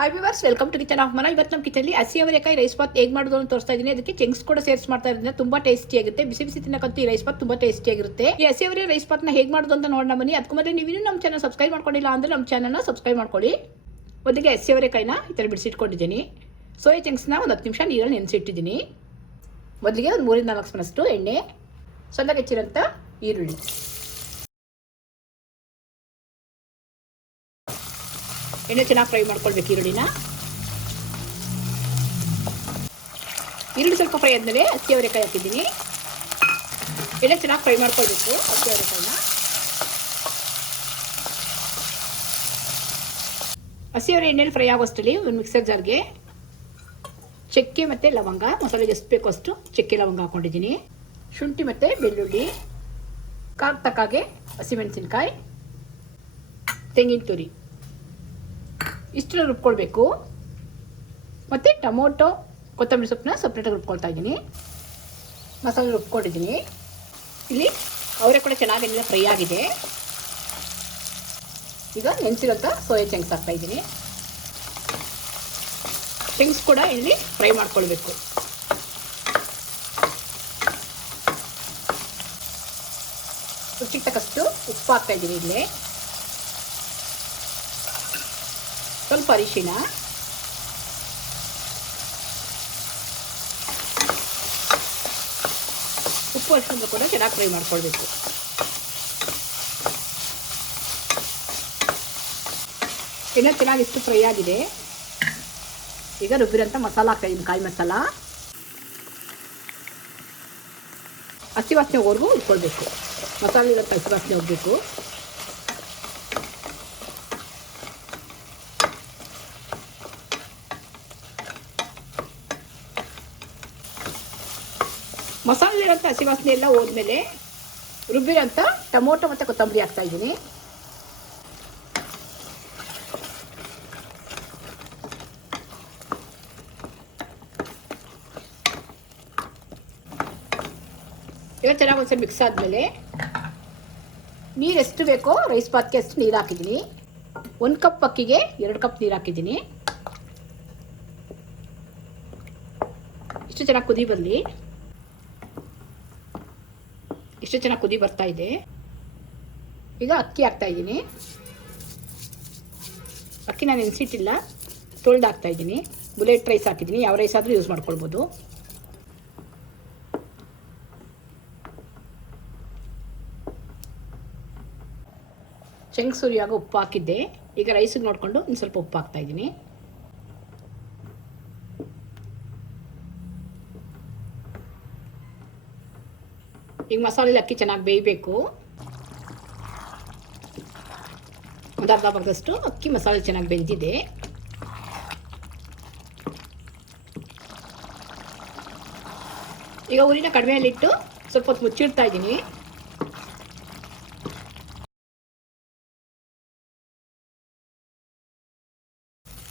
Hi viewers welcome to kitchen of Mana ಇವತ್ತು ನಮ್ಮ ಕಿಚನಲ್ಲಿ ಹಸಿ ಅವರೆಕಾಯಿ ರೈಸ್ ಬಾತ್ ಹೇಗೆ ಮಾಡೋದು ಅಂತ ತೋರಿಸ್ತಾ ಇದ್ದೀನಿ ಅದಕ್ಕೆ ಚೆಂಗ್ಸ್ ಕೂಡ ಸೇರ್ಸ್ ಮಾಡ್ತಾ ಇದ್ದೀನಿ ತುಂಬಾ ಟೇಸ್ಟಿ ಆಗುತ್ತೆ. ಬಿಸಿ ಬಿಸಿ ತಿನ್ನಕಂತೂ ಈ ರೈಸ್ ಬಾತ್ ತುಂಬಾ ಟೇಸ್ಟಿ ಆಗಿರುತ್ತೆ. ಈ ಹಸಿ ಅವರೆ ರೈಸ್ ಬಾತ್ನ ಹೇಗೆ ಮಾಡೋದು ಅಂತ ನೋಡೋಣ ಬನ್ನಿ. ಅದಕ್ಕೆ ಮೊದಲು ನೀವು ಇನ್ನೂ ನಮ್ಮ ಚಾನಲ್ ಸಬ್ಸ್ಕ್ರೈಬ್ ಮಾಡ್ಕೊಂಡಿಲ್ಲ ಅಂದರೆ ನಮ್ಮ ಚಾನಲ್ನ ಸಬ್ಸ್ಕ್ರೈಬ್ ಮಾಡ್ಕೊಳ್ಳಿ. ಮೊದಲಿಗೆ ಹಸಿ ಅವರೆಕಾಯಿನ ಈ ಥರ ಬಿಡಿಸಿಟ್ಕೊಂಡಿದ್ದೀನಿ. ಸೋಯಾ ಚೆಂಗ್ಸ್ನ ಒಂದು ಹತ್ತು ನಿಮಿಷ ನೀರಲ್ಲಿ ನೆನೆಸಿಟ್ಟಿದ್ದೀನಿ. ಮೊದಲಿಗೆ ಒಂದು ಮೂರಿಂದ ನಾಲ್ಕು ಸ್ಪೂನಷ್ಟು ಎಣ್ಣೆ, ಸಣ್ಣಗೆ ಹೆಚ್ಚಿರೋಂಥ ಈರುಳ್ಳಿ. ಎಣ್ಣೆ ಚೆನ್ನಾಗಿ ಫ್ರೈ ಮಾಡ್ಕೊಳ್ಬೇಕು ಈರುಳ್ಳಿನ. ಈರುಳ್ಳಿ ಸ್ವಲ್ಪ ಫ್ರೈ ಆದಮೇಲೆ ಹಸಿ ಅವರೆಕಾಯಿ ಹಾಕಿದ್ದೀನಿ. ಎಣ್ಣೆ ಚೆನ್ನಾಗಿ ಫ್ರೈ ಮಾಡ್ಕೊಳ್ಬೇಕು ಹಸಿ ಅವರೆಕಾಯಿನ. ಹಸಿ ಅವರೆ ಎಣ್ಣೆಲಿ ಫ್ರೈ ಆಗೋಷ್ಟಲ್ಲಿ ಒಂದು ಮಿಕ್ಸರ್ ಜಾರ್ಗೆ ಚಕ್ಕೆ ಮತ್ತು ಲವಂಗ ಮಸಾಲೆಗೆ ಎಷ್ಟು ಬೇಕೋ ಅಷ್ಟು ಚಕ್ಕೆ ಲವಂಗ ಹಾಕ್ಕೊಂಡಿದ್ದೀನಿ ಶುಂಠಿ ಮತ್ತು ಬೆಳ್ಳುಳ್ಳಿ ಕಾರ್ ತಕ್ಕಾಗೆ ಹಸಿಮೆಣಸಿನ್ಕಾಯಿ, ತೆಂಗಿನ ತುರಿ. ಇಷ್ಟನ್ನು ರುಬ್ಕೊಳ್ಬೇಕು. ಮತ್ತು ಟೊಮೊಟೊ, ಕೊತ್ತಂಬರಿ ಸೊಪ್ಪನ್ನ ಸಪ್ರೇಟಾಗಿ ರುಬ್ಕೊಳ್ತಾ ಇದ್ದೀನಿ. ಮಸಾಲೆ ರುಬ್ಕೊಂಡಿದ್ದೀನಿ. ಇಲ್ಲಿ ಅವರೇ ಕೂಡ ಚೆನ್ನಾಗಿ ಫ್ರೈ ಆಗಿದೆ. ಈಗ ನೆನೆಸಿರೋಂಥ ಸೋಯಾ ಚಂಕ್ಸ್ ಹಾಕ್ತಾ ಇದ್ದೀನಿ. ಚಂಕ್ಸ್ ಕೂಡ ಇಲ್ಲಿ ಫ್ರೈ ಮಾಡ್ಕೊಳ್ಬೇಕು. ರುಚಿಗೆ ತಕ್ಕಷ್ಟು ಉಪ್ಪು ಹಾಕ್ತಾ ಇದ್ದೀನಿ ಇಲ್ಲಿ. ಸ್ವಲ್ಪ ಅರಿಶಿನ. ಉಪ್ಪು ಅರಿಶಿನ ಕೂಡ ಚೆನ್ನಾಗಿ ಫ್ರೈ ಮಾಡ್ಕೊಳ್ಬೇಕು. ಇನ್ನೂ ಚೆನ್ನಾಗಿ ಇಷ್ಟು ಫ್ರೈ ಆಗಿದೆ. ಈಗ ರುಬ್ಬಿರೋಂಥ ಮಸಾಲ ಹಾಕ್ತಾಯಿದ್ದೀನಿ ಕಾಯಿ ಮಸಾಲ. ಹಸಿ ವಾಸನೆವರೆಗೂ ಇಟ್ಕೊಳ್ಬೇಕು ಮಸಾಲೆ ಇರೋಂಥ ಹಸಿ ವಾಸನೆ ಹೋಗಬೇಕು. ಮಸಾಲೆ ಇರೋಂಥ ಹಸಿ ವಾಸನೆ ಎಲ್ಲ ಹೋದ್ಮೇಲೆ ರುಬ್ಬಿರೋಂಥ ಟೊಮೊಟೊ ಮತ್ತು ಕೊತ್ತಂಬರಿ ಹಾಕ್ತಾ ಇದ್ದೀನಿ. ಇವಾಗ ಚೆನ್ನಾಗಿ ಒಂದ್ಸಲ ಮಿಕ್ಸ್ ಆದಮೇಲೆ ನೀರು ಎಷ್ಟು ಬೇಕೋ ರೈಸ್ ಪಾತ್ಗೆ ಅಷ್ಟು ನೀರು ಹಾಕಿದ್ದೀನಿ. ಒಂದು ಕಪ್ ಅಕ್ಕಿಗೆ ಎರಡು ಕಪ್ ನೀರು ಹಾಕಿದ್ದೀನಿ. ಇಷ್ಟು ಚೆನ್ನಾಗಿ ಕುದಿ ಬರಲಿ. ಇಷ್ಟು ಚೆನ್ನಾಗಿ ಕುದಿ ಬರ್ತಾ ಇದೆ. ಈಗ ಅಕ್ಕಿ ಹಾಕ್ತಾ ಇದ್ದೀನಿ. ಅಕ್ಕಿ ನಾನು ನೆನೆಸಿಟ್ಟಿಲ್ಲ ತೊಳೆದು ಹಾಕ್ತಾ ಇದ್ದೀನಿ. ಬುಲೆಟ್ ರೈಸ್ ಹಾಕಿದ್ದೀನಿ. ಯಾವ ರೈಸ್ ಆದರೂ ಯೂಸ್ ಮಾಡ್ಕೊಳ್ಬೋದು. ಚೆಂಗ್ ಸುರಿಯಾಗ ಉಪ್ಪು ಹಾಕಿದ್ದೆ. ಈಗ ರೈಸಿಗೆ ನೋಡಿಕೊಂಡು ಇನ್ನು ಸ್ವಲ್ಪ ಉಪ್ಪು ಹಾಕ್ತಾ ಈಗ ಮಸಾಲೆ ಅಕ್ಕಿ ಚೆನ್ನಾಗಿ ಬೇಯಬೇಕು. ಒಂದು ಅರ್ಧ ಭಾಗದಷ್ಟು ಅಕ್ಕಿ ಮಸಾಲೆ ಚೆನ್ನಾಗಿ ಬೆಂದಿದೆ. ಈಗ ಊರಿನ ಕಡಿಮೆಯಲ್ಲಿಟ್ಟು ಸ್ವಲ್ಪ ಹೊತ್ತು ಮುಚ್ಚಿಡ್ತಾ ಇದ್ದೀನಿ.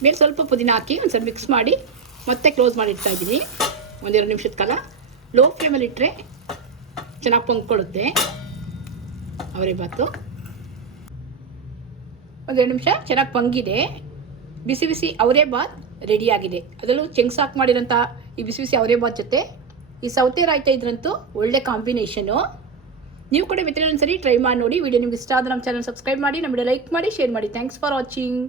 ಮೇಲೆ ಸ್ವಲ್ಪ ಪುದೀನ ಹಾಕಿ ಒಂದು ಮಿಕ್ಸ್ ಮಾಡಿ ಮತ್ತೆ ಕ್ಲೋಸ್ ಮಾಡಿ ಇಡ್ತಾ ಇದ್ದೀನಿ. ಒಂದೆರಡು ನಿಮಿಷದ ಕಾಲ. ಲೋ ಫ್ಲೇಮಲ್ಲಿ ಇಟ್ಟರೆ ಚೆನ್ನಾಗಿ ಪೊಂಕೊಳ್ಳುತ್ತೆ ಅವರೇ ಬಾತು. ಒಂದೆರಡು ನಿಮಿಷ, ಚೆನ್ನಾಗಿ ಪಂಗಿದೆ. ಬಿಸಿ ಬಿಸಿ ಅವರೇ ಬಾತ್ ರೆಡಿಯಾಗಿದೆ ಅದರಲ್ಲೂ ಚೆಂಗ್ಸ್ ಹಾಕಿ ಮಾಡಿರೋಂಥ ಈ ಬಿಸಿ ಬಿಸಿ ಅವರೇ ಬಾತ್ ಜೊತೆ ಈ ಸೌತೆ ರಾಯ್ತಾ ಇದ್ರಂತೂ ಒಳ್ಳೆ ಕಾಂಬಿನೇಷನು. ನೀವು ಕೂಡ ಮಿತ್ರ ಒಂದ್ಸರಿ ಟ್ರೈ ಮಾಡಿ ನೋಡಿ. ವಿಡಿಯೋ ನಿಮ್ಗೆ ಇಷ್ಟ ಆದ ನಮ್ಮ ಚಾನಲ್ ಸಬ್ಸ್ಕ್ರೈಬ್ ಮಾಡಿ, ನಮ್ಮ ಲೈಕ್ ಮಾಡಿ ಶೇರ್ ಮಾಡಿ. Thanks for watching